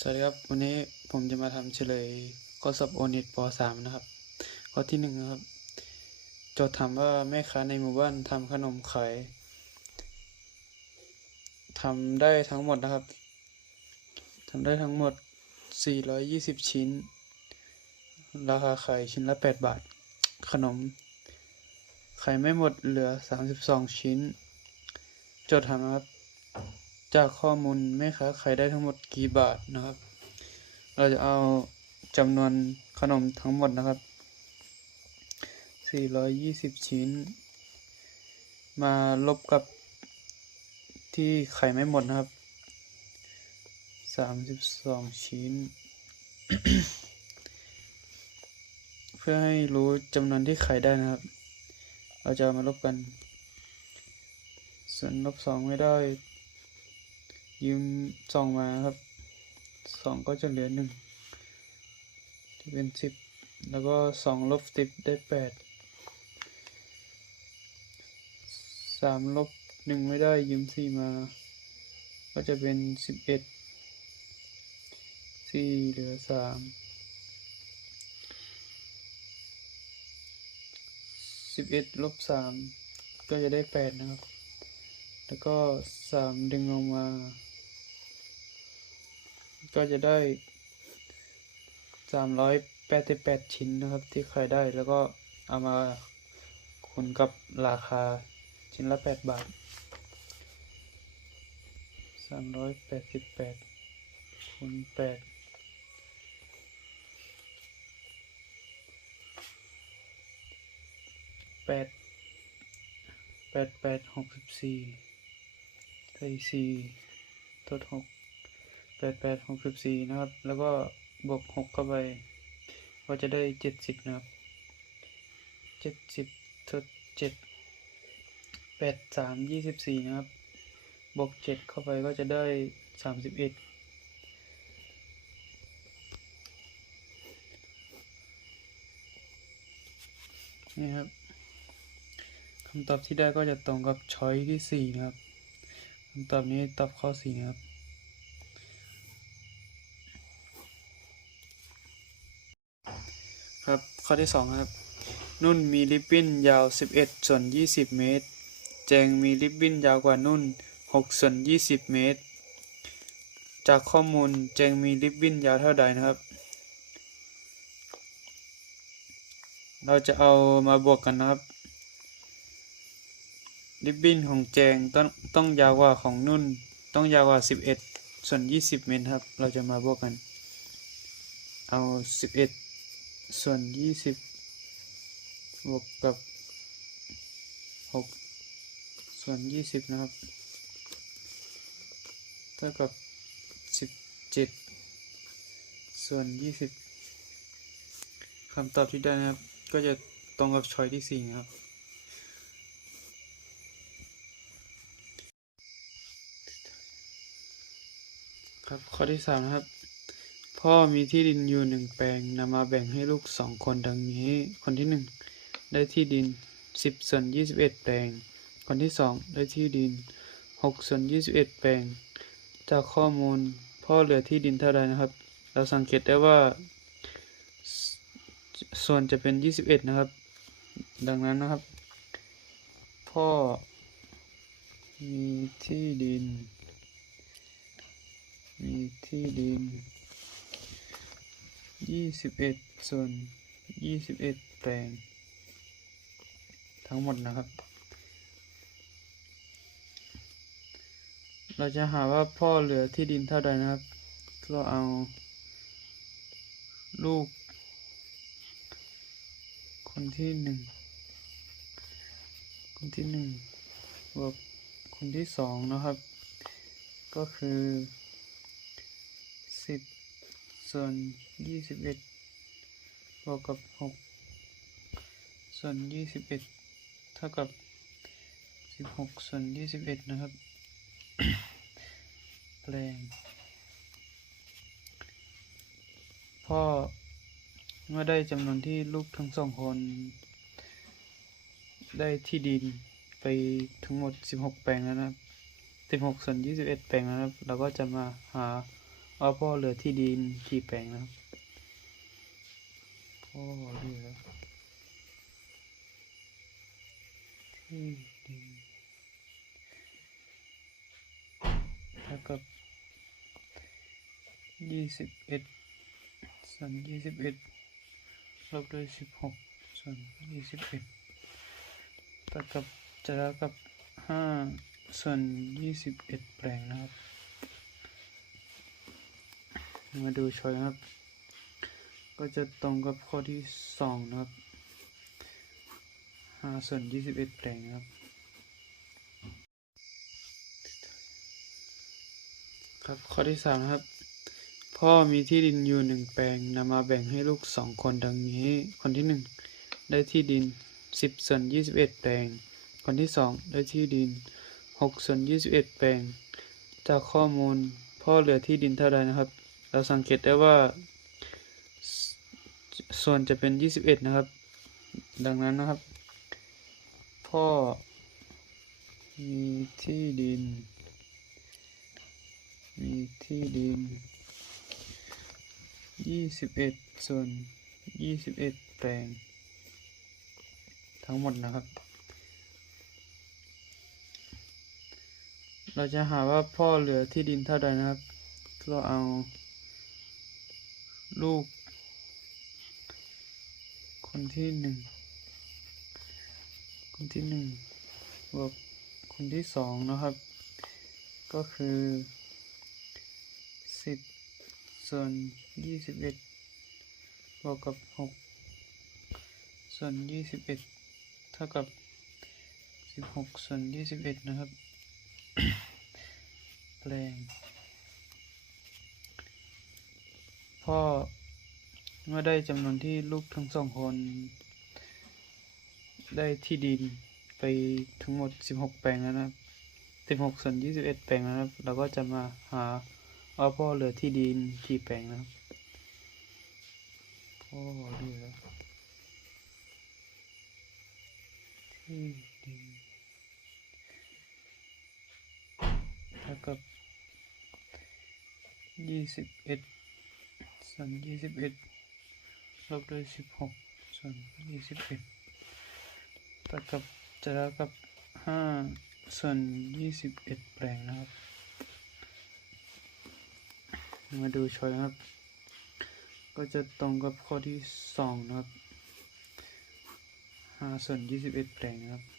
สวัสดีครับ วันนี้ผมจะมาทำเฉลยข้อสอบโอนิตป .3 นะครับ ข้อที่หนึ่งครับ โจทย์ถามว่าแม่ค้าในหมู่บ้านทำขนมขายทำได้ทั้งหมดนะครับทำได้ทั้งหมด 420 ชิ้น ราคาขายชิ้นละ 8 บาท ขนมขายไม่หมดเหลือ 32 ชิ้น โจทย์ถามนะครับ จากข้อมูลแม่ค้าขายได้ทั้งหมดกี่บาทนะครับ เราจะเอาจำนวนขนมทั้งหมดนะครับ 420 ชิ้น มาลบกับที่ขายไม่หมดนะครับ 32 ชิ้น เพื่อให้รู้จำนวนที่ขายได้นะครับ เราจะมาลบกัน ส่วนลบสองไม่ได้ ยืมสองมาครับสองก็จะเหลือหนึ่งจะเป็นสิบแล้วก็สองลบสิบได้แปดสามลบหนึ่งไม่ได้ยืมสี่มา ก็จะเป็นสิบเอ็ดสี่เหลือสามสิบเอ็ดลบสามก็จะได้แปดนะครับ แล้วก็สามดึงลงมา ก็จะได้สามร้อยแปดสิบแปดชิ้นนะครับ ที่ขายได้แล้วก็เอามาคูณกับราคาชิ้นละแปดบาทสามร้อยแปดสิบแปดคูณแปดแปดแปดแปดหกสิบสี่ใส่สี่ทดหก แปดแปดหกสิบสี่นะครับ แล้วก็บวกหกเข้าไป ก็จะได้เจ็ดสิบนะครับเจ็ดสิบทดเจ็ดแปดสามยี่สิบสี่นะครับ บวกเจ็ดเข้าไปก็จะได้สามสิบเอ็ดนี่ครับคำตอบที่ได้ก็จะตรงกับช้อยที่สี่นะครับคำตอบนี้ตอบข้อสี่นะครับ ครับ ข้อที่สองครับ นุ่นมีริบบิ้นยาว 11 ส่วน 20 เมตร แจงมีริบบิ้นยาวกว่านุ่น 6 ส่วน 20 เมตร จากข้อมูลแจงมีริบบิ้นยาวเท่าใดนะครับ เราจะเอามาบวกกันนะครับ ริบบิ้นของแจงต้องต้องยาวกว่าของนุ่น ต้องยาวกว่า 11 ส่วน 20 เมตรครับ เราจะมาบวกกัน เอา 11 ส่วน20บวกกับ6ส่วน20นะครับ เท่ากับ17ส่วน20คำตอบที่ได้นะครับ ก็จะตรงกับช้อยที่4นะครับครับข้อที่สามนะครับ พ่อมีที่ดินอยู่หนึ่งแปลงนำมาแบ่งให้ลูกสองคนดังนี้ คนที่หนึ่งได้ที่ดินสิบส่วนยี่สิบเอ็ดแปลง คนที่สองได้ที่ดินหกส่วนยี่สิบเอ็ดแปลง จากข้อมูลพ่อเหลือที่ดินเท่าใดนะครับ เราสังเกตได้ว่า ส่วนจะเป็นยี่สิบเอ็ดนะครับ ดังนั้นนะครับ พ่อมีที่ดิน มีที่ดิน ยี่สิบเอ็ดส่วนยี่สิบเอ็ดแปลง ทั้งหมดนะครับ เราจะหาว่าพ่อเหลือที่ดินเท่าใดนะครับ ก็เอา ลูก คนที่หนึ่งคนที่หนึ่งบวกคนที่สองนะครับ ก็คือสิบ ส่วนยี่สิบเอ็ดบวกกับหกส่วนยี่สิบเอ็ดเท่ากับสิบหกส่วนยี่สิบเอ็ดนะครับ แปลง พ่อเมื่อได้จำนวนที่ลูกทั้งสองคน ได้ที่ดินไปทั้งหมดสิบหกแปลงแล้วนะครับสิบหกส่วนยี่สิบเอ็ดแปลงนะครับเราก็จะมาหา เอาพ่อเหลือที่ดินกี่แปลงนะครับ พ่อเหลือที่ดินเท่ากับยี่สิบเอ็ดส่วนยี่สิบเอ็ดลบด้วยสิบหกส่วนยี่สิบเอ็ดเท่ากับจะเท่ากับห้าส่วนยี่สิบเอ็ดแปลงนะครับ มาดูช้อยนะครับ ก็จะตรงกับข้อที่สองนะครับห้าส่วนยี่สิบเอ็ดแปลงนะครับ ครับข้อที่สามนะครับ พ่อมีที่ดินอยู่หนึ่งแปลงนำมาแบ่งให้ลูกสองคนดังนี้ คนที่หนึ่งได้ที่ดินสิบส่วนยี่สิบเอ็ดแปลง คนที่สองได้ที่ดินหกส่วนยี่สิบเอ็ดแปลง จากข้อมูลพ่อเหลือที่ดินเท่าใดนะครับ เราสังเกตได้ว่า ส่วนจะเป็นยี่สิบเอ็ดนะครับ ดังนั้นนะครับ พ่อ มีที่ดิน มีที่ดินยี่สิบเอ็ดส่วนยี่สิบเอ็ดแปลง ทั้งหมดนะครับ เราจะหาว่าพ่อเหลือที่ดินเท่าใดนะครับ ก็เอา ลูก คนที่หนึ่ง คนที่หนึ่งบวกคนที่สองนะครับ ก็คือสิบส่วนยี่สิบเอ็ดบวกกับหกส่วนยี่สิบเอ็ดเท่ากับสิบหกส่วนยี่สิบเอ็ดนะครับ แปลง พ่อเมื่อได้จำนวนที่ลูกทั้งสองคน ได้ที่ดินไปทั้งหมด 16 แปลงแล้วนะครับ16ส่วน21 แปลงแล้วนะครับ เราก็จะมาหาว่าพ่อเหลือที่ดินกี่แปลงนะครับพ่อเหลือที่ดินเท่ากับ21 ส่วนยี่สิบเอ็ดลบด้วยสิบหกส่วนยี่สิบเอ็ดเท่ากับจะเท่ากับห้าส่วนยี่สิบเอ็ดแปลงนะครับ มาดูช้อยนะครับ ก็จะตรงกับข้อที่สองนะครับห้าส่วนยี่สิบเอ็ดแปลงนะครับ